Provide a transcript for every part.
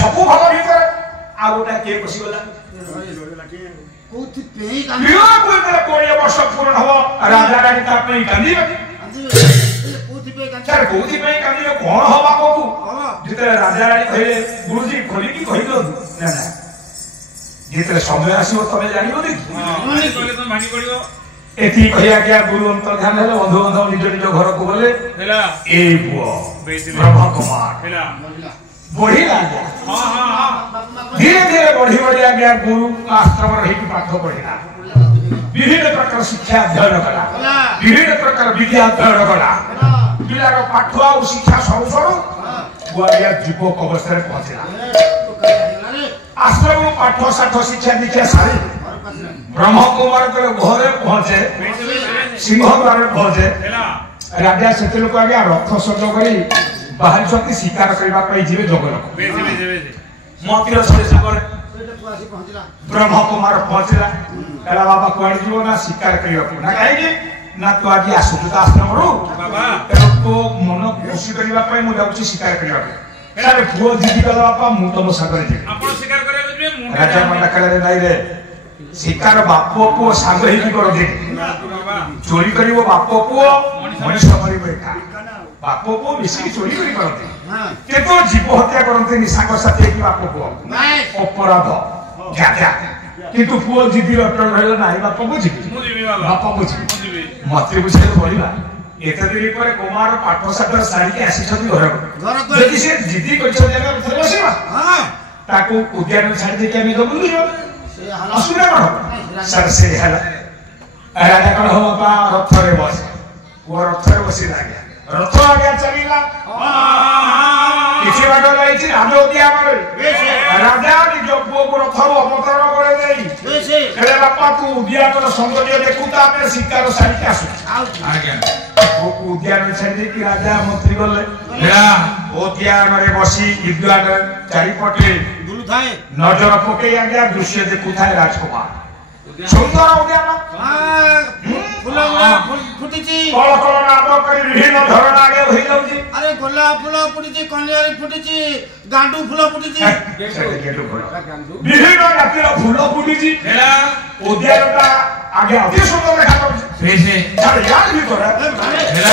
सबू भल भीतर आ गोटा के बसी गला कोथि पेई कांदी बिया कोइले 20 वर्ष पूर्ण हो राजा रानी ता पे कांदी कोथि पेई कांदी सर कोथि पे कांदी कोन हो बापू को जिते राजा रानी कहले गुरुजी खोली की कहि दो ना ना जिते समय आसीबो तमे जानिबो दी माने कहले तो भागी पड़ियो एति कहिया क्या गुरु अंतर ध्यान हेले बंधु बांधव निज निज घर को गले हेला ए बुआ ब्रह्म कुमार हेला बढ़ी लागे हां हां हां धीरे धीरे बढ़ी बढ़ी आ गया गुरु आश्रम रही की पाठ पढ़िला विभिन्न प्रकार शिक्षा अध्ययन कला विभिन्न प्रकार विद्या अध्ययन कला पिलार पाठ और शिक्षा सब सब बुआरिया युवक अवस्था रे पहुंचला आश्रम पाठ साठ शिक्षा दीक्षा सारी ब्रह्म कुमार के घरे पहुंचे सिंह द्वार पहुंचे राजा से लोग आ गया रथ सज करी बाहर शक्ति शिकार करबा पई जीवे जगन मतिर से सागर ब्रह्म कुमार पहुंचला कहला बाबा कोई जीव ना शिकार करियो ना काहे ना तो आज आसुत आश्रम रो बाबा तो मन खुशी करबा पई मु जाउची शिकार करियो अरे पुओ दीदी कहला बाबा मु तुम सागर जे आपण शिकार करे बुझबे राजा मंडा कहले नहीं रे शिकार बापो पुओ साग ही कर दे चोरी करिवो बापो पुओ मनुष्य करिवो एका बापो पुओ मिसी चोरी करी करते केतो जीव हत्या करते निसांग साथी की बापो पुओ अपराध क्या क्या किंतु पुओ जिदी अटल रहला नाही बापो बुझी मु जीवी बाबा बापो बुझी मते बुझे बोलिबा एते दिन पर कुमार पाठ साठ सारी के आसी छथि घर को यदि से जिदी कइछ जगह उठे बसिबा हां ताको उद्यान छाड़ दे के हम दबुल लियो असुरा करो सर से हला राजा कह हो बाबा रथ रे बस वो रथ रे बसी लागे रथ आगे चलीला किसी बाटो लाइछि राजा उदिया मारे राजा निज पुओ को रथ अवतरण करे देई कहले बापा तू उदिया कर संगतिय देखुता पे शिकार सारी के आसु आज्ञा वो उद्यान छाड़ी कि राजा मंत्री गले हेला उद्यान रे बसी विद्वान चारि पटे दुलु थाए नजर पके आ गया दृश्य देखुथाय राजकुमार सुंदर उद्यान फुल फुटिची कल कल नाम करी विभिन्न धरण आगे होई जाउची अरे गोलाप फुल फुटिची कन्यारी फुटिची गांडू फुल फुटिची विभिन्न जातिर फूल फुटिची हेला उद्यानटा आगे अति सुंदर देखा जाउची से अरे यार भी तोरा हेला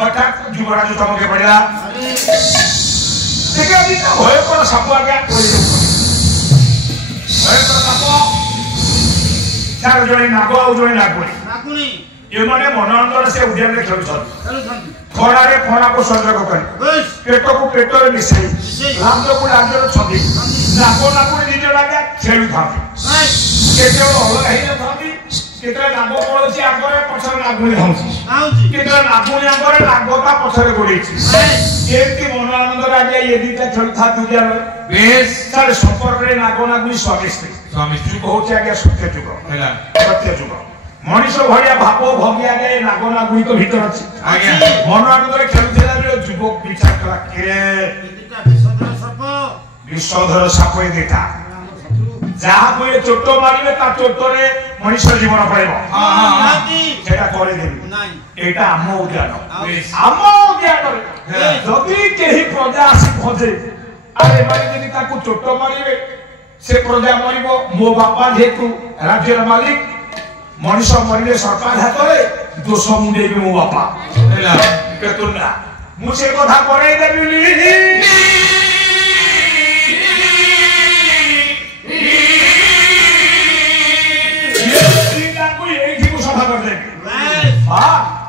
हठात युवराज तमके पड़िला देखा भी होय पर साप आ गया होय पर साप चार जणी नागो आ जणी नागुणी ये माने मनोरंजन से उद्यान रे खेलुछन खड़ा रे खड़ा को संजोग कर पेट को पेट रे मिसई लांजो को लांजो रे छदी नागो नागुणी निज लागे खेलु थाती केते अलग हेइ थाती केते नागो पळोसी आगरे पछरे नागुणी हउची केते नागुणी आगरे नागोता पछरे गोडीची केति मनोरंजन राजा ये दीटा खेलु थाती उद्यान बेस सारे संपर्क रे नागो नागुणी स्वामी स्त्री होचे आगे सत्य जुग हैला सत्य जुग मनीष भलिया भापो भगिया गए नागो नागुणी को भीतर अछि आज्ञा मनोरंजन रे खेलुथिला बेले जुबक विचार कला के विषधर साप ए देता जहा कोई चोट मारिले ता चोट रे मनीष जीवन पड़ेबो हां सेटा करे देबी नाही एटा आम उद्यान रे जदी केही प्रजा आसी खोजे अरे मारी जदी ताकू चोट मारिबे से प्रजा मरिबो मो बापा जेतु राज्यर मालिक मनीष मरिले सरकार हाथ रे दोष मुंडे भी मो बापा हैला केतुना मुझे कथा करे देबी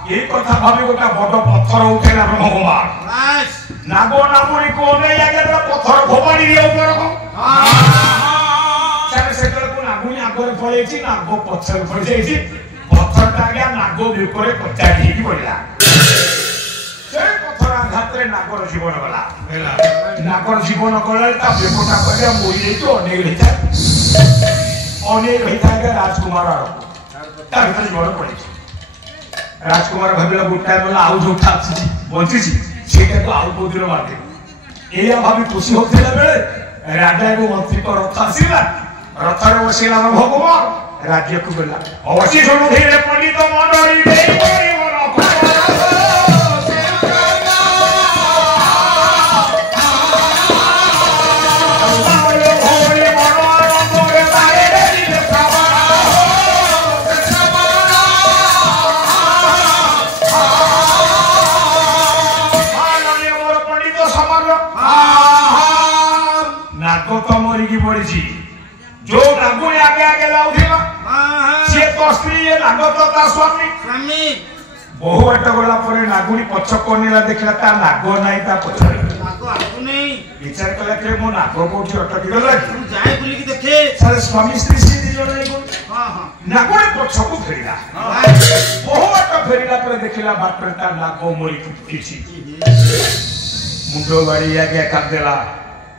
ये कथा भाभी गोटा बड़ पत्थर उठेला ब्रह्म कुमार नागो नागुणी को नै आगे पत्थर भोपाड़ी दियो ऊपर को चाहे सेकर को नागुणी आगरे पळेछि नागो पत्थर पड़ जाइछि पत्थर टा गया नागो ऊपर पचाड़ी की पड़ला से पत्थर आघात रे नागर जीवन गला हैला नागर जीवन गला ता बेकोटा करे मोई तो अनेक रहिता के राजकुमार ता भीतर जीवन पड़े राजकुमार भाबिला गुटा बोला आउ जो उठा बंची सेटा को आउ को दिन मारते एया भाबी खुशी होतेला बेले राजा एवं मंत्री को रथ आसीला रथ रे बसिला भगवान राज्य को गला अवश्य सुनु धीरे पंडित मंडली देई पड़ी बोला स्त्री ये नाग तो ता स्वामी स्वामी बहु बाट गला पर नागुणी पछ कोनेला देखला ता नाग नाही ता पछरे नाग आगु नहीं विचार कला के मो नाग कोठी अटकी गला तू जाए बुली की देखे सारे स्वामी स्त्री से दी जण नहीं हां हां नागुणी पछ को फेरिला हां बहु बाट फेरिला पर देखला बाट पर ता नाग मोरी किछि मुंडो बाड़ी आगे कर देला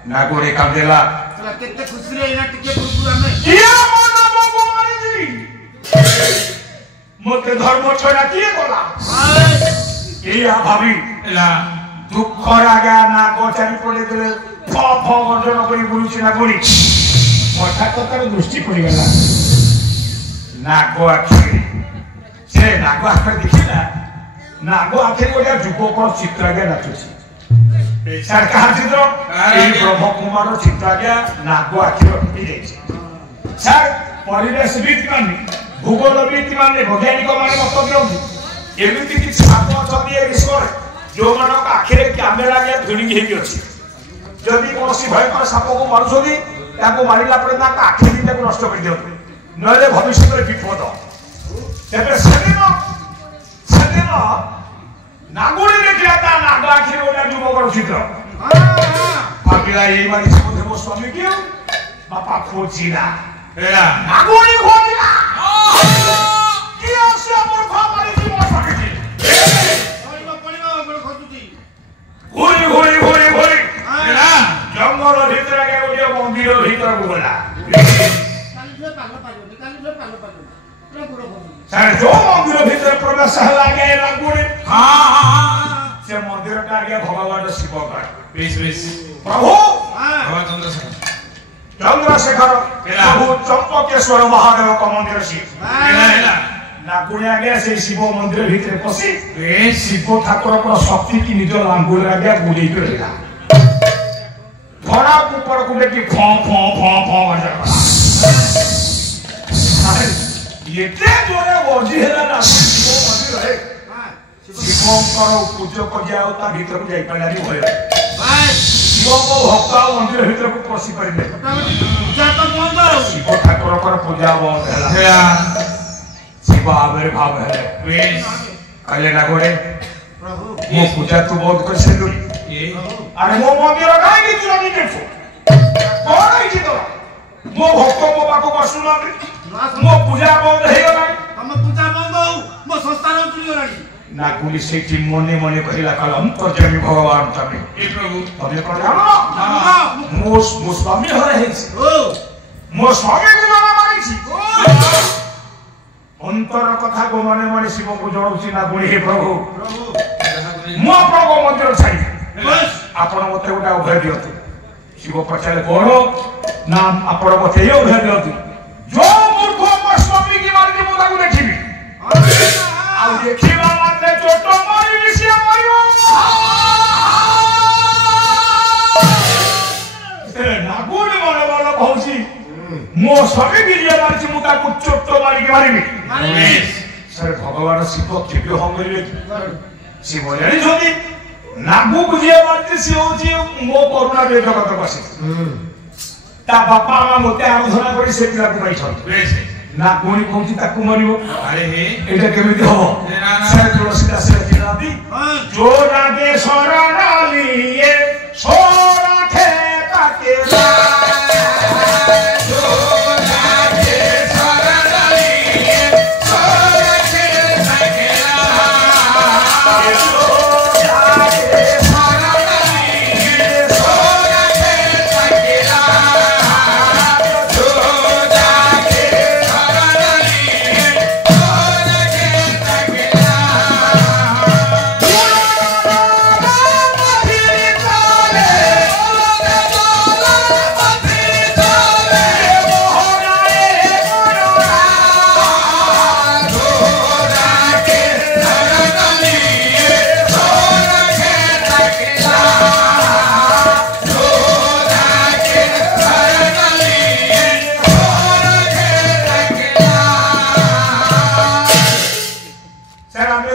नागुणी कर देला चला केते खुशी रे इना टिके पुरपुरा में किया मना बाबू मारी जी मोते धर्म छोड़ा किए बोला किया भाभी ला दुख रागा ना गोचारी पड़े देले फ फ गर्जन करी बुलुची ना गुणी मोठा कतार दृष्टि पड़ी गला नागो आखि से नागो आखि देखिला नागो आखि गोटा जुगो को चित्र आगे नाचुची सर कहा चित्र ए ब्रह्म कुमार चित्र आगे नागो आखि रखी जाइछि सर परिवेशविद माने भूगोलविद माने वैज्ञानिक माने मत दियंती एमिति कि साप छबी ए विश्व जो मानक आखिरे कैमेरा के भिड़ी हेगी अछि जदि कोसी भयंकर साप को मारुछोदी ताको मारिला परे ता आखि दिटा को नष्ट कर दियंती नले भविष्य में विपद तेबे सेदिन नागुणी देखला ता नाग आखिरे ओला जुबकर चित्र भाबिला एई मारी से मो स्वामी कियो बापा खोजिला एला नागुणी खोजिला কি আছে আমার খামারে কি মশা খেতে पड़िबो बड़ खजुती ঘুরি ঘুরি ঘুরি ঘুরি एला জঙ্গল ভিতরে গে ওই মন্দির ভিতর গলা काली जो पालो पालो पूरा बड़ खजुती স্যার जो মন্দির ভিতরে প্রবেশ হলা গে নাগুणी हां हां সে মন্দিরটা গে ভগবান শিব কর बेस बेस প্রভু हां बाबा चंद्रशेखर চন্দ্রশেখর প্রভু চম্পকেশ্বর মহাদেব ক মন্দির শিব एला एला नागुणी आगे से शिव मंदिर भीतर पसी बेस शिव ठाकुर को शक्ति की निज लांगुल आगे बुली करला धरा ऊपर को देखि फ फ फ फ ये ते जोरे बोझी हैला ना शिव मंदिर है हां शिवंकर पूजो को जाओ ता भीतर को जाई पालानी होय भाई शिव को भक्त मंदिर भीतर को पसी परिले पूजा तो बंद शिव ठाकुर को पूजा बंद हैला एला शिव आविर्भाव है बेस कहले नागुणी प्रभु मो पूजा तू बहुत कर सेलुरी ये अरे मो मंदिर काहे कि तू नहीं देखो कोन है कि तो मो भक्त मो बाको बसुना मो पूजा बंद हे गला हम पूजा बंद हो मो संस्कार चुरी गलानी नागुली से टी मने मने कहिला कलम तो जमी भगवान तमे ये प्रभु तमे कोन जानो हां मो स्वामी हो रहे ओ मो स्वामी भी माना मारी छी ओ अंतर कथा को मने मने शिव को जोड़ुची नागुली हे प्रभु प्रभु मो प्रभु मंदिर छाई बस आपण मते गोटा उभय दियतु शिव पचारे कोन नाम आपण मते यो उभय दियतु जो मूर्ख स्वामी की मार के मुदा को देखिबी आ देखिबा माने चोट मारी विषय मारियो से नागुल मन वाला भौजी मो स्वामी गिरिया मारची मुदा को चोट मारी के मारिबी बेस सर भगवान शिव केबे हमरिले शिव जानी जोदी नागु बुझिया मारती शिव जी मो करुणा दे जगत बसे ता बापा मा मते आराधना करी से पिला को बैठल बेस नागुणी कोंची ताकू मरियो अरे हे एटा केमिति हो ना, ना। सर तुलसीदास रे दिनादी हां जो नागे शरणालिए सोराखे ताके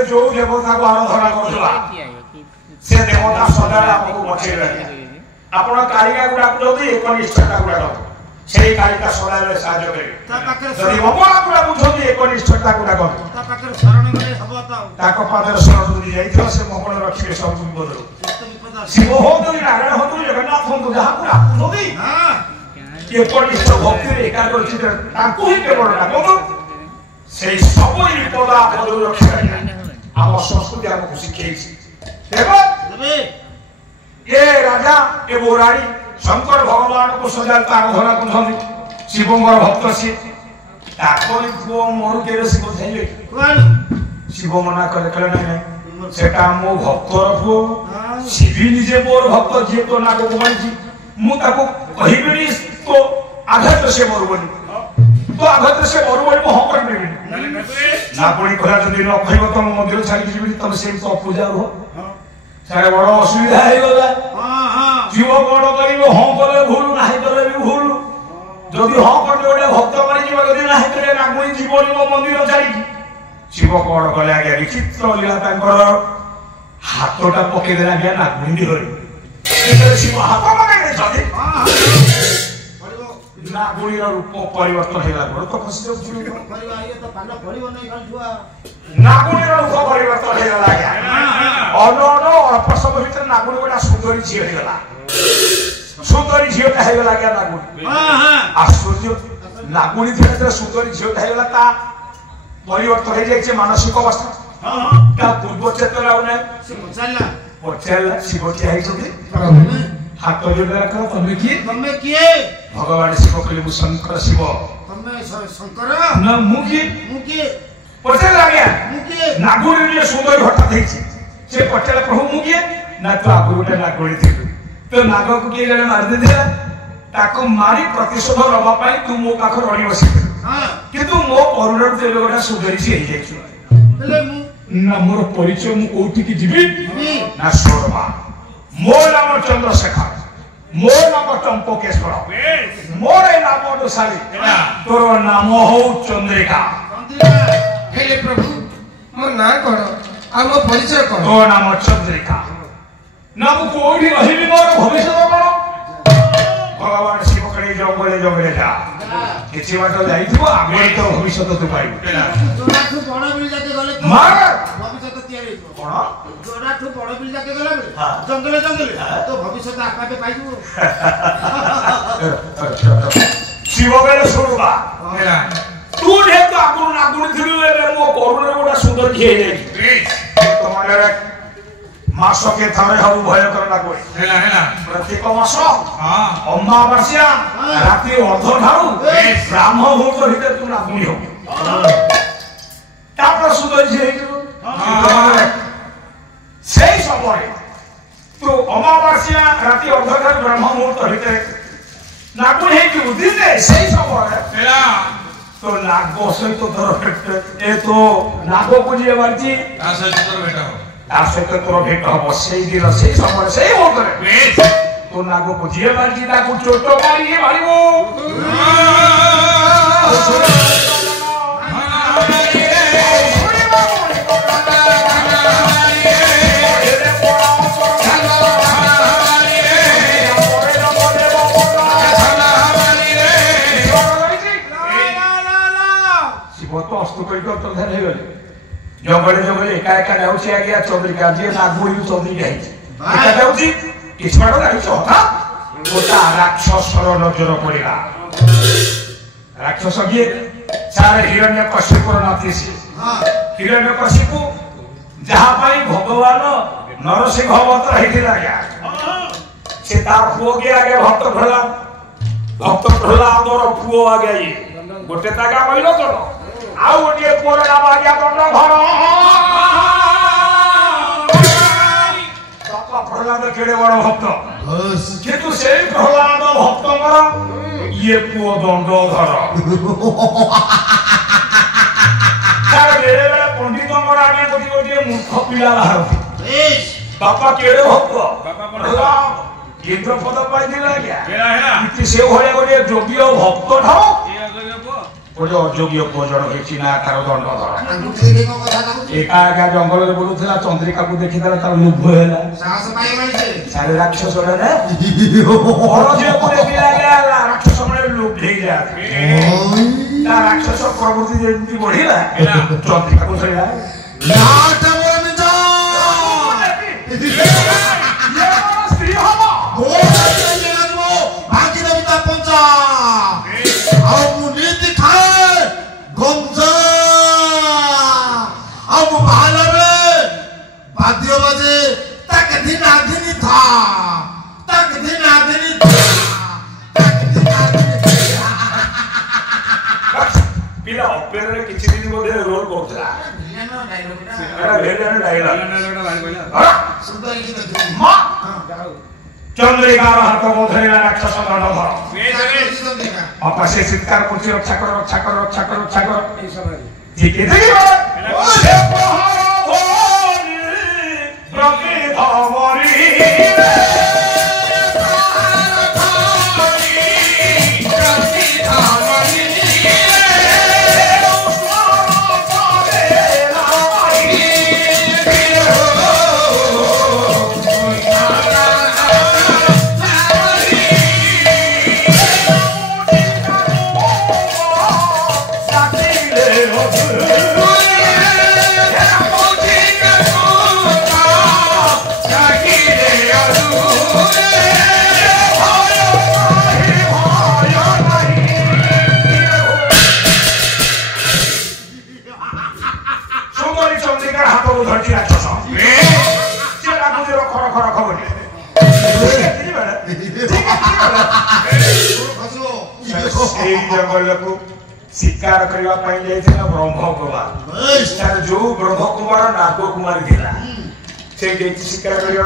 जो देवता को आराधना करथला से देवता सदा आपको बचेले आपण कारिया गुडा जदी एकनिष्ठता गुडा সেই কালিকা সদাବେଳେ ସାହାଯ୍ୟ କରିବେ ତା ପାଖରେ ଯଦି ଅମଳା ପୁରା ବୁଝନ୍ତି ଏକନିଷ୍ଠତା ଗୁଡା କର ତା ପାଖରେ ଶରଣ ଗଲେ ହବ ତ ତାଙ୍କ ପାଦରେ ଶରଣ ଯଦି ଯାଇଥିବ ସେ ମଙ୍ଗଳ ରଖିବେ ସବୁ ବିପଦରୁ ବିପଦ ଶିବ ହୁଅନ୍ତୁ ନାରାୟଣ ହୁଅନ୍ତୁ ଜଗନ୍ନାଥ ହୁଅନ୍ତୁ ଯାହାକୁ ଡାକୁଛନ୍ତି ହଁ ଏକନିଷ୍ଠ ଭକ୍ତିରେ ଏକାଗ୍ରଚିତ ତାଙ୍କୁ ହିଁ କେବଳ ଡାକନ୍ତୁ ସେଇ ସବୁ ବିପଦ ଆପଦରୁ ରଖିବା ଆମ ସଂସ୍କୃତି ଆମକୁ ଶିଖେଇଛି ଦେଖ ଦେବେ ଏ ରାଜା ଏ ବୋରାଣୀ ଶଙ୍କର ଭଗବାନଙ୍କୁ ସଦାବେଳେ ଆରାଧନା କରୁଛନ୍ତି ଶିବଙ୍କର ଭକ୍ତ ସିଏ ତାଙ୍କରି ପୁଅ ମୋର କେବେ ଶିବ ଥାଇବେ କୁଆଡୁ ଶିବ ମନା କଲେ କହିଲେ ନାଇଁ ନାଇଁ ସେଟା ମୋ ଭକ୍ତର ପୁଅ ସିଏ ବି ନିଜେ ମୋର ଭକ୍ତ ଯିଏ ତୋ ନାଗକୁ ମାନିଛି ମୁଁ ତାକୁ କହିବିନି ତୋ ଆଘାତରେ ସେ ମରୁବନି ତୋ ଆଘାତରେ ସେ ମରୁବନି ମୁଁ ହଁ କରିପାରିବିନି ନାଗୁଣୀ କହିଲା ଯଦି ନ କହିବ ତମ ମନ୍ଦିର ଛାଡ଼ିକି ଯିବିନି ତମେ ସେମିତି ଅପୂଜା ରୁହ ସାଡେ ବଡ ଅସୁବିଧା ହେଇଗଲା जीव बड़ कर हाँ कले भूल ना कले भी भूल जदि हाँ कर गोटे भक्त मारी जदि ना कले नागुणी जीवन मंदिर छाड़ी शिव कौन कले आज्ञा विचित्र लीला हाथटा पकईदे आज्ञा नागुणी धरी शिव हाथ पकई नागुणी रूप परिवर्तन होगा गोड़ तो खसी नागुणी रूप परिवर्तन होगा आज्ञा अन अल्प समय भर नागुणी गोटा सुंदरी झी होगा सुंदरी झीटा होगा आज्ञा नागुणी आश्चर्य नागुणी थी सुंदरी झीटा होगा ता परिवर्तन हो जाए मानसिक अवस्था पूर्व चेतना पचारा शिव क्या हाथ जोड़े रख तमें किए भगवान शिव कहले मु शंकर शिव तमे शंकर ना मु किए पचार आज्ञा नागुणी ने सुंदरी हठात ହେଇଛି से पटेल प्रभु मु किए ना तो आगु गोटे नागुणी थी तो नाग को किए जने मार दे दिला ताको मारी प्रतिशोध रवा पाई तू मो पाख रही बसी हां किंतु मो करुणा ते गोटा सुंदरी से हे जाइछु हेले मु ना मोर परिचय मु कोठी की जीवी ना सोरमा मो नाम चंद्रशेखर मो नाम चंपकेश्वर मोर नाम अनुसारी तोर नाम हो चंद्रिका हेले प्रभु मो ना कोन आ मो परिचय कोन तो नाम चंद्रिका नाम कोठी रहिबी मोर भविष्य कोन भगवान शिव कड़े जंगले जा किछि बात जाइथिबो आगे तो भविष्य तो तू पाइबो जोडाठू बड़ बिल जाके गले मार भविष्य तो तयार हो कोन जोडाठू बड़ बिल जाके गले जंगले तो भविष्य तो आकाबे पाइबो शिव बेले सुनुबा तू ने तो आगु नागुणी थिले मो करुणा गोटा सुंदर घिए जाई तमारे मास के थारे हरु भय करना कोई प्रत्येक मास अमावास्या राति अर्ध ठारू ब्राह्म मुहूर्त भीतर तू नागुणी हो तापर सुंदर झे সেই সময় তো অমাবাস্যা রাতি अर्ध ठारू ब्राह्म मुहूर्त भीतर नागुणी हे कि उदिते সেই সময় तो नागो सहित तोर भेट ए तो नागो को जे बारची आसे तोर भेट हो सेई दिन सेई समय सेई मुहूर्त तो नागो को जे बारची ताको चोटो मारी मारिबो जंगले जंगले एका एका जाउछि आज्ञा चंद्रिका जे नागुणी चंद्रिका हिछि एका जाउछि किछ बार जाउछि हठात गोटा राक्षसर नजर पड़िला राक्षस किए चार हिरण्यकशिपुर नाती से हिरण्यकशिपु जहा पाई भगवान नरसिंह अवतार हेथिला आज्ञा से तार पुओ के आगे भक्त प्रहलाद और पुओ आगे ये गोटे तागा कहिलो कोन आउ गोटे पुओर नाम आज्ञा दंडधर प्रहलाद केड़े बड़ भक्त किंतु से प्रहलाद भक्त ये पुओ दंडधर पंडित आगे गोटे मूर्ख पिला बाहर बापा केड़े भक्त इंद्र पद पाई से भाया गोटे योग्य भक्त ठाऊ गोटे अयोग्य पुओ जन चिना तार दंडधर एका एका जंगल में बुलूला चंद्रिका को देखी तार लोभ है सारे राक्षस राक्षस मैंने लोभ ଦେଖିଲା ତା ରାକ୍ଷସ ପ୍ରବୃତ୍ତି ଯେମିତି ବଢିଲା ଚନ୍ଦ୍ରିକାକୁ ଧରିଲା ସ୍ତ୍ରୀ ହବ ପିଲା ଅପେରାରେ କିଛି ଦିନ ମଧ୍ୟରେ ରୋଲ କରୁଥିଲା ଚନ୍ଦ୍ରିକାର ହାତ ଧରିଲା ରାକ୍ଷସ ଧର ଅପା ସେ ଚିତ୍କାର କରୁଛି ରକ୍ଷା କର ରକ୍ଷା କର ରକ୍ଷା କର ରକ୍ଷା କର ଟିକେ जंगल को शिकार करने ब्रह्म कुमार जो ब्रह्म कुमार नाग कुमार से शिकार करने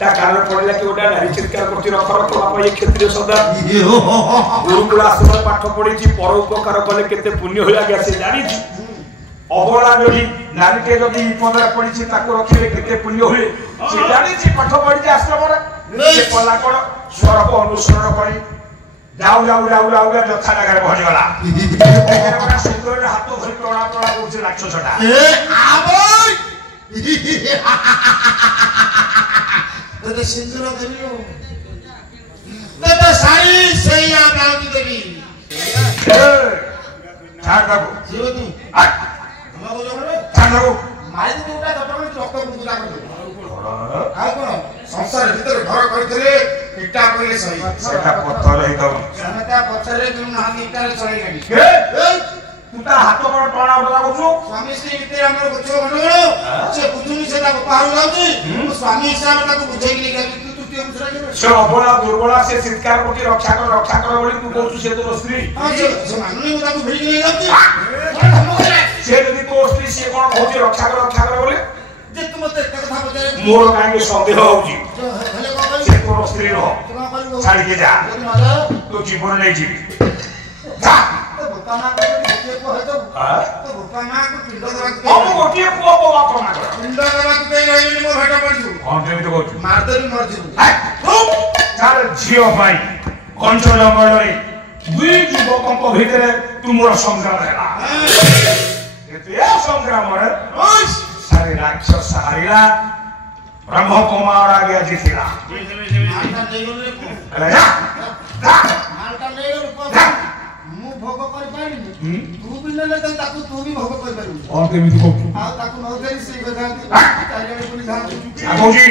कान पड़ा कि गोटे नारी चित्कार कर क्षत्रिय सदा गुरुकुल आश्रम पाठ पढ़ी पर उपकार कले के पुण्य हो से जानी अबला जदि नारी के जदि विपद पड़ी रखिले के पुण्य हुए से जानी पाठ पढ़ी आश्रम कला कौन स्वर को अनुसरण कर जाऊ जाऊ जाऊ जाऊ जथा जगह पहुंचीगला सुंदर हाथ धरी टणा टणा कर राक्षसटा सिंदूर देवी साड़ी से देवी छाड़ बाबू छाड़ बाबू मारी तो उठा रक्त पूजा कर संसार भीतर घर करथिले इटा पहिले सही सेटा पत्थर हे तो सनता पत्थर जो नाम इटा चले गनी तुटा हाथ पर टणा उठा करछु स्वामी श्री भीतर हमर गुछो गणो से बुझुनी से ताको पाहु लाउची स्वामी हिसाब ताको बुझेई कि तू दूसरा के से अबला दुर्बला से चित्कार करके रक्षा कर बोली तू कहछु से तो स्त्री हां से मानुनी ताको भिड़ी नहीं लाउची से यदि तो स्त्री से कोन कहछि रक्षा कर बोले जे तुम मते कथा बता मोर काहे संदेह होउची से तोर स्त्री रह छाड़ी के जा तो जीवन नहीं जीवी जा तो भूताना को हेतो हां तो भूताना को पिंड दरा हम गोटिए पुओ को बापना कर पिंड दरा को पे रहिली मो भेटा पड़छु हम केमित कहछु मारदरी मरजु तार झियो भाई कंच जंगल रे दुई युवकों भितर तुमर संग्राम हैला ए संग्राम रे सारे राक्षस हारिला ब्रह्म कुमार आगे जीतिला मालटा ले गले मालटा ले गले मु भोग कर पानी तू भी न ले ताकू तू भी भोग कर पारू और केमिति को आ ताकू न देरी से गजांती चारियाने पुलिस धान आगोजी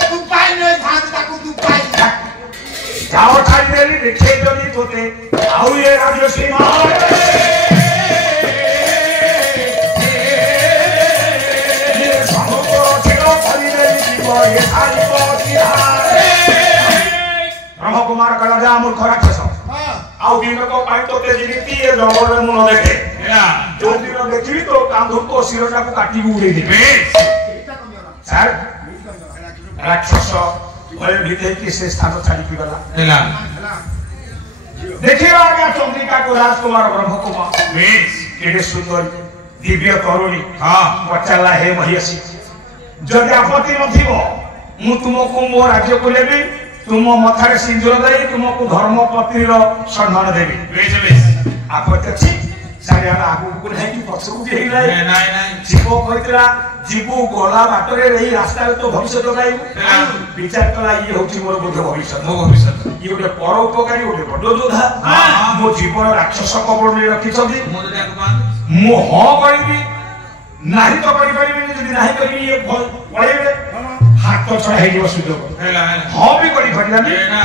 तू पाई न धान ताकू तू पाई जाओ ठाई देली देखे जदी तोते आउ ये राजसी मार ब्रह्म कुमार कला जा मूर्ख राक्षस आउ दिन को पाई तो ते जीविती ए जंगल में मुन देखे जो दिन देखी तो कांधुर को सिरटा को काटी उड़े देबे सर राक्षस भय भीते कि से स्थान छाड़ी की गला देखिए आगे चंद्रिका को राजकुमार ब्रह्म कुमार बेस केडे सुंदर दिव्य तरुणी हां पचला हे महिषी जदि आपत्ति नथिबो मु तुमको मो राज्य को लेबी तुम मथारे सिंदूर दे तुमको धर्म पत्नीर सम्मान देबी बेस बेस आपत्ति अछि सारे आगु को नहीं कि पछकु भी हेला नहीं नहीं जीव कहतला जीवु गला बाटरे रही रास्ता तो भविष्य गाइबु विचार कला ये होची मोर बुद्ध भविष्य मो भविष्य ये गोटे पर उपकारी गोटे बड़ योद्धा मो जीवन राक्षस कबल में रखी छथि मो जटा को मान मो ह करिबी नाही तो करि परिबी यदि नाही करिबी ये पळेबे हाथ तो छडा हे जीव सुजोग हेला ह भी करि परिलानी ना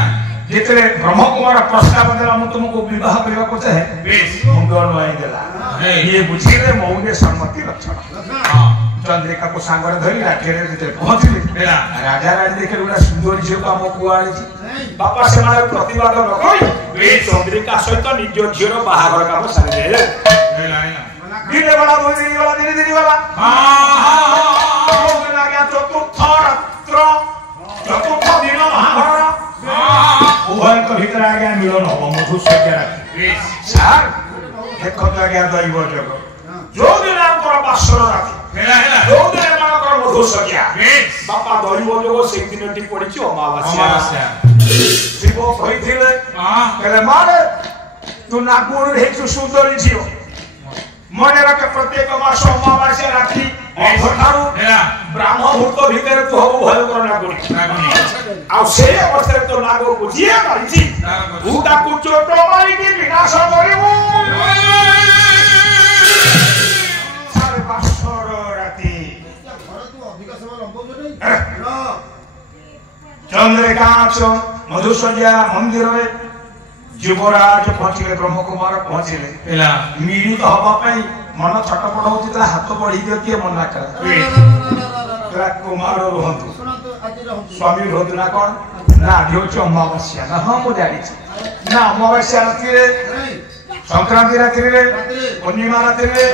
जेतरे ब्रह्म कुमार प्रस्ताव देला मु तुमको विवाह करबा को चाहे बेस मुंड अनुयायी देला ये बुझिले मौने सम्मति लक्षण हां चंद्रिका को सांगरे धरी राठेरे जेते पहुंचले हेला राजा रानी देखे गोटा सुंदर झियो का मो कुआड़ी बापा से मारे प्रतिवाद नकई ए चंद्रिका सहित निज झियोर बाहागर काम सारी दे हेला हेला दिने वाला दिन वाला हां लोग लगा चतुर्थ दिन महाभारत उभय को भीतर आ गया मिलन हो मधु सज्ञा बेस सर देखो तो गया दैव जग जो दिन आपको बासर राखी हेला हेला जो दिन मानकर मधु सज्ञा बेस बापा दैव जग से दिनटी पड़िछि अमावास्या अमावास्या शिव कहिथिले हां कहले मारे तू नागुर हेचु सुंदरी झियो मने रखे प्रत्येक मास अमावास्या राखी अघठारु हेला ब्राह्म मुहूर्त भीतर तू हो भय कर नागुरी नागुनी आ से अवस्था तो नागो बुझिए मारिछि तू ताकू चोट मारी की विनाश करिवु सारे बासर राती चंद्रकांत मधुसंज्ञा मंदिर में युवराज पहुंचले ब्रह्म कुमार पहुंचले हेला मिलित हवा पाई मन छटपट होता हाथ बढ़ी दियो किए मना कर कुमार रुहतु स्वामी रुहतु ना कौन ना ढोच अमावास्या ना हाँ मुझे ना अमावास्या राति रे संक्रांति राति रे पूर्णिमा राति रे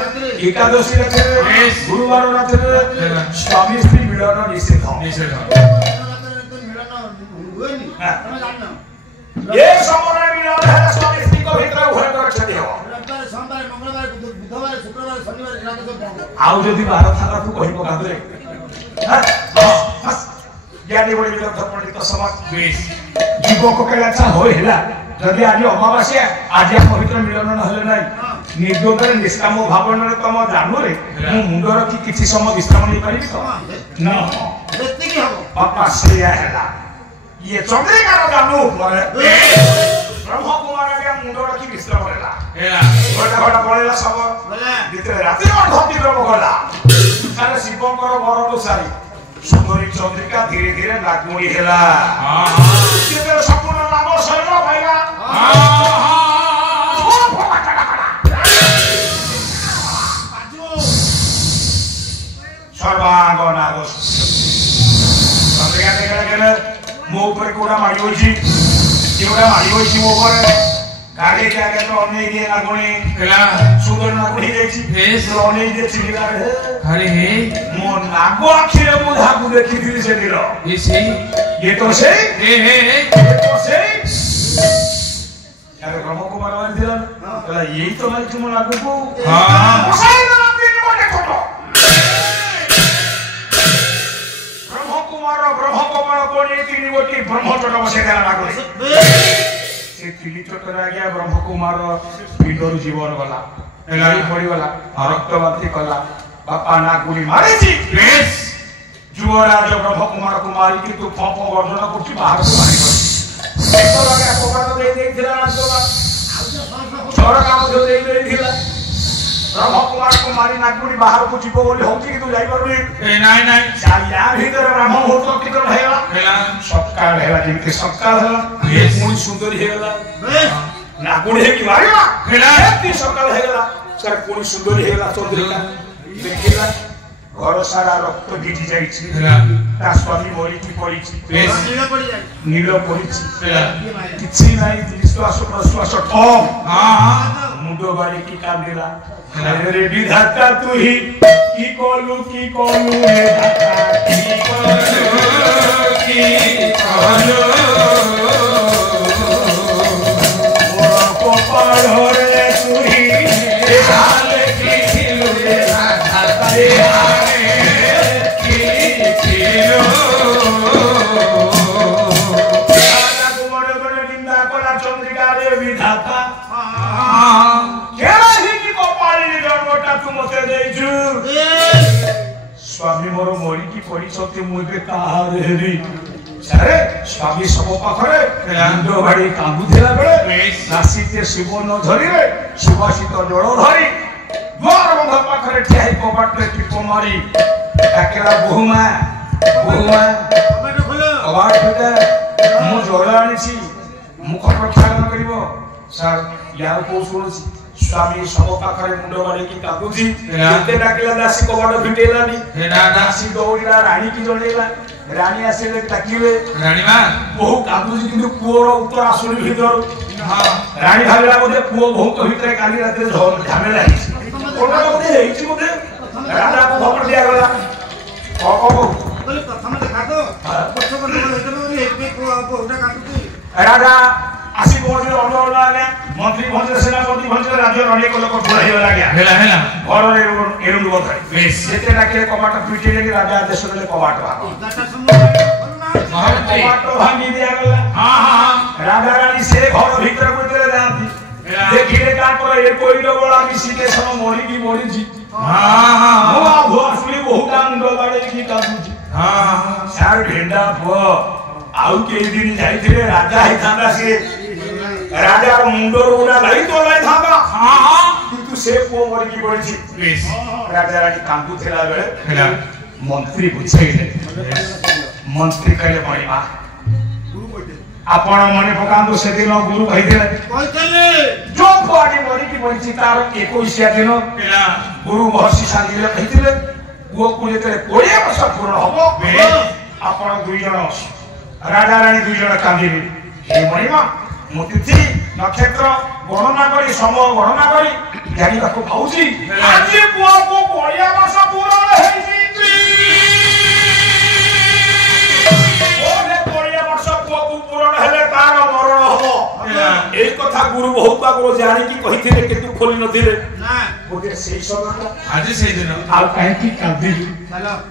एकादशी राति रे गुरुवार राति रे स्वामी स्त्री मिलन निषेध निषेध ये समय मिलन है स्वामी स्त्री को भीतर उभय कर छति हो सोमवार मंगलवार बुधवार शुक्रवार शनिवार इलाके सब आउ जदी 12 थारा तू कहि पका दे ज्ञानी बड़ी विदग्ध पंडित समाज बेस युवक के अच्छा होय हिला जदी आज अमावास्या आज पवित्र मिलन न हले नाही निर्दोषरे निष्काम भावना रे तम जानू रे मु मुंड रखी किछि समय विश्राम नहीं परिबी तो न जत्ती की हबो पापा से हैला ये चंद्रिका रो जानू परे ब्रह्म कुमार के मुंड रखी विश्राम हैला हेला घटा घटा पळेला सब बोले भीतर राति धरती ब्रह्म गला सारे शिवकर वर अनुसारी सुंदरी चंद्रिका धीरे धीरे नागमुड़ी हैला हां केते संपूर्ण नाम शरीर पाइला सर्वांग नाग चंद्रिका देखला गेले मो ऊपर कोडा मारी होची जेवढा मारी होची मो ऊपर गाडी के आगे तो अन्य दिए नागुणी हेला सुंदर नागुणी देखी बेस तो अन्य दिए चिलिका रे अरे हे मो नागो आखिरे मु धागु देखिथिली से दिलो ये सही ये तो सही हे ये तो सही अरे ब्रह्म कुमार वाले दिलन कहला यही तो मैं तुम नागु को हां मसाई ना तीन मोटे छोटो ब्रह्म कुमार को ये तीन मोटी ब्रह्म छोटो बसे देला नागु से तिली छोटो आ गया ब्रह्म कुमार पिंडर जीवन गला गाड़ी पड़ी गला रक्तवांती कला बापा नागुनी मारे जी बेस युवराज ब्रह्म कुमार कुमारी की तू पंप गर्जन करछि बाहर से मारी कर तो लगा कोबा दे दिला नागोबा छोरा काम जो दे दिला ब्रह्म कुमार कुमारी नागुनी बाहर को जीवो बोली होची कि तू जाई परबी ए नाइ नाइ या भीतर ब्रह्म मुहूर्त टिकल हेला हेला सकाळ हेला जेते सकाळ हेला ये पूरी सुंदरी हेला नागुनी हे कि मारिला हेला एती सकाळ हेला सर पूरी सुंदरी हेला चंद्रिका देखिला घर सारा रक्त भिजी जाइछि हेला ता स्वामी मोरिकी पड़िछि बेस नीला पड़ी जाए नील पड़िछि हेला किछि नाही निश्वास प्रश्वास ठम हां मुंडो बारी की कांदेला अरे विधाता तू ही की कोलू रे दाता की कोलू को पाढ़ो रे तू ही हाल की खिलू रे दाता रे की खिलू दाता कुमार बने निंदा कोला चंद्रिका रे विधाता हां केला ही की कोपाली जन्मटा तू मते देजु स्वामी କରୁଛି ମୁଁ ଏବେ କାହା ଦେହରି ସାରେ ସ୍ୱାମୀ ସବୁ ପାଖରେ ମୁଣ୍ଡ ବାଡ଼ି କାନ୍ଦୁଥିଲା ବେଳେ ନାସିତେ ଶିବ ନ ଧରିବେ ସୁବାସିତ ଜଳ ଧରି ଦ୍ୱାର ବନ୍ଧ ପାଖରେ ଠିଆ ହେଇ କବାଟରେ ଟିପ ମାରି ଡାକିଲା ବୋହୁମା ବୋହୁମା କବାଟ ଫିଟା ମୁଁ ଜଳ ଆଣିଛି ମୁଖ ପ୍ରକ୍ଷାଳନ କରିବ ସାର୍ ୟାକୁ କୋଉ ଶୁଣୁଛି ସ୍ୱାମୀ ସବୁ ପାଖରେ ମୁଣ୍ଡ ବାଡେଇକି କାନ୍ଦୁଛି କେତେ ଡାକିଲା ଦାସୀ କବାଟ ଫିଟେଇଲାନି ଦାସୀ ଦୌଡ଼ିଲା ରାଣୀକି ଜଣେଇଲା ରାଣୀ ଆସିଲେ ଡାକିଲେ ରାଣୀମା ବୋହୁ କାନ୍ଦୁଛି କିନ୍ତୁ ପୁଅର ଉତ୍ତର ଆସୁନି ଭିତରୁ ରାଣୀ ଭାବିଲା ବୋଧେ ପୁଅ ବୋହୁଙ୍କ ଭିତରେ କାଲି ରାତିରେ ଝାମେଲା ହେଇଛି କଣ ବୋଧେ ହେଇଛି ବୋଧେ ରାଜାକୁ ଖବର ଦିଆଗଲା ରାଜା আসি পৌঁছে অন্য আগে মন্ত্রী পৌঁছে সেনাপতি পৌঁছে রাজ্যের অনেক লোক ঢোলা হয়ে লাগিয়া হেলা হেলা ঘরের এরুম বোধহয় বেশ সেতে ডাকে কবাট পিটিয়ে দিয়ে রাজা আদেশ দিলে কবাট ভাঙো মহামন্ত্রী কবাট ভাঙি দিয়া গলা হ্যাঁ হ্যাঁ রাজা রানী সে ঘর ভিতরে ভিতরে যাନ୍ତି দেখিলে তারপরে এ কইল বলা মিশিকে সব মরিকি মরিছি হ্যাঁ হ্যাঁ মোয়া ভুয়া শুনি বহুটা মুন্ড বাড়ে কি কাঁদুছি হ্যাঁ সার ভেন্ডা পুଅ ଆଉ କେଇ ଦିନ ଯାଇଥିଲେ ରାଜା ହେଇଥାନ୍ତା ସେ ରାଜାର ମୁଣ୍ଡରୁ ଉଡା ଦାୟିତ୍ୱ ଲାଗିଥାନ୍ତା କିନ୍ତୁ ସେ ପୁଅ ମରିକି ପଡିଛି ରାଜା ରାଣୀ କାନ୍ଦୁଥିଲା ବେଳେ ମନ୍ତ୍ରୀ ବୁଝେଇଲେ ମନ୍ତ୍ରୀ କହିଲେ ମଣିମା ଆପଣ ମନେ ପକାନ୍ତୁ ସେଦିନ ଗୁରୁ କହିଥିଲେ ଯୋଉ ପୁଅଟି ମରିକି ପଡିଛି ତାର 21 ଦିନ ଗୁରୁ ମହର୍ଷି ସାଙ୍ଗିଲେ କହିଥିଲେ ପୁଅକୁ ଯେତେବେଳେ 20 ବର୍ଷ ପୂରଣ ହବ ଆପଣ ଦୁଇ ଜଣ রাজা রানী দুইজন কাঁদিবে হে মহিমা ମୁଁ ତିଥି ନକ୍ଷତ୍ର ଗଣନା କରି ସମୟ ଗଣନା କରି ଜାଣିବାକୁ ପାଉଛି ଆଜି ପୁଅକୁ 20 ବର୍ଷ ପୂରଣ ହେଇଛି 20 ବର୍ଷ ପୁଅକୁ ପୂରଣ ହେଲେ ତାର ମରଣ ହବ এই কথা গুরু ବହୁତ ଆଗରୁ ଜାଣିକି କହିଥିଲେ କିନ୍ତୁ ଖୋଲି ନଥିଲେ ଗୋଟେ ସେଇ ସମୟ ଆଜି ସେଇ ଦିନ ଆଉ କାହିଁକି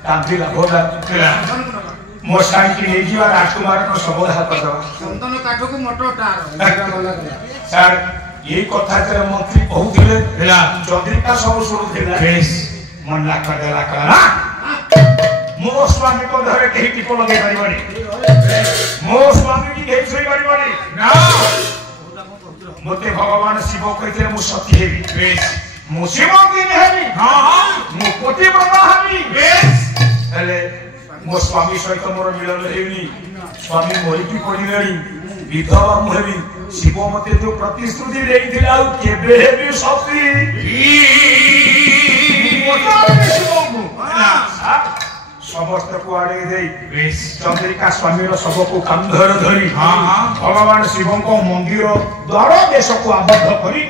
କାନ୍ଦିଲା ଭୋଲା ମୋ ସାଇକି ନେଇଯିବା ରାଜକୁମାରଙ୍କ ସବଦାହ କରିଦେବା ଚନ୍ଦନ କାଠକୁ ମଟର ଟାର ସାର୍ ଏଇ କଥା ଯେତେବେଳେ ମନ୍ତ୍ରୀ କହୁଥିଲେ ଚନ୍ଦ୍ରିକା ସବୁ ଶୁଣୁଥିଲା ମନ ଲାଖ ଦେଲା କହିଲା ମୋ ସ୍ୱାମୀଙ୍କ ଦେହରେ କେହି ଟିପ ଲଗେଇ ପାରିବନି ମୋ ସ୍ୱାମୀକି କେହି ଛୁଇଁ ପାରିବନି ମୋତେ ଭଗବାନ ଶିବ କହିଥିଲେ ମୁଁ ସତୀ ହେବି ମୁଁ ଶିବ ହେବି ମୁଁ ପତିବ୍ରତା ହେବି ହେଲେ ମୋ ସ୍ୱାମୀ ସହିତ ମୋର ମିଳନ ହେଉନି ସ୍ୱାମୀ ମରିକି ପଡ଼ିଲେଣି ବିଧବା ମୁଁ ହେବି ଶିବ ମତେ ଯୋଉ ପ୍ରତିଶ୍ରୁତି ଦେଇଥିଲେ ଆଉ କେବେ ହେବି ସତୀ ଶିବଙ୍କୁ ସମସ୍ତକୁ ଆଡ଼େଇ ଦେଇ ଚନ୍ଦ୍ରିକା ସ୍ୱାମୀର ଶବକୁ କାନ୍ଧରେ ଧରି ଭଗବାନ ଶିବଙ୍କ ମନ୍ଦିର ଦ୍ୱାର ଦେଶକୁ ଆବଦ୍ଧ କରି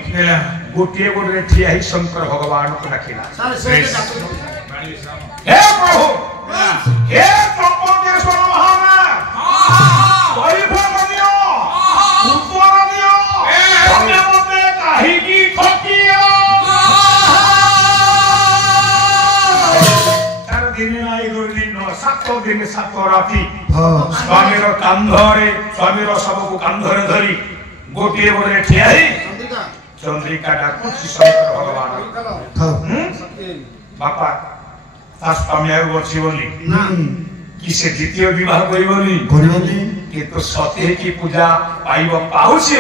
ଗୋଟିଏ ଗୋଟିଏ ଠିଆ ହେଇ ଶଙ୍କର ଭଗବାନଙ୍କୁ ଡାକିଲା ହେ ପ୍ରଭୁ हे त्र्यंबकेश्वर महाराज वैभव दियो उत्तर दियो तमे मते काहे की ठकियो चार दिन नाही दुई दिन सात दिन सात राती स्वामीर कांधरे स्वामीर सबको कांधरे धरी गोटिए गोटे ठिया ही चंद्रिका डाकुची शंकर भगवान बापा स्वामी आगे बचीबनी कि से द्वितीय विवाह करबनी किंतु सती की पूजा पाइब पाउछि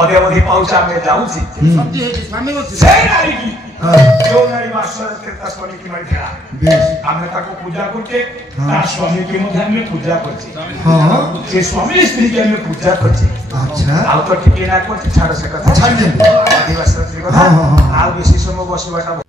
अद्यावधि पाउछि आमे जाउछि सती है स्वामी को से नारी की जो नारी मास्टर तेता स्वामी की माइथला आमे ताको पूजा करके ता स्वामी की मध्ये आमे पूजा करछि हां से स्वामी स्त्री की आमे पूजा करछि अच्छा आउ तो ठीक ना करछि छाड़ से कथा छाड़ दे आदिवासी स्त्री कथा आ बेसी समय बसबाटा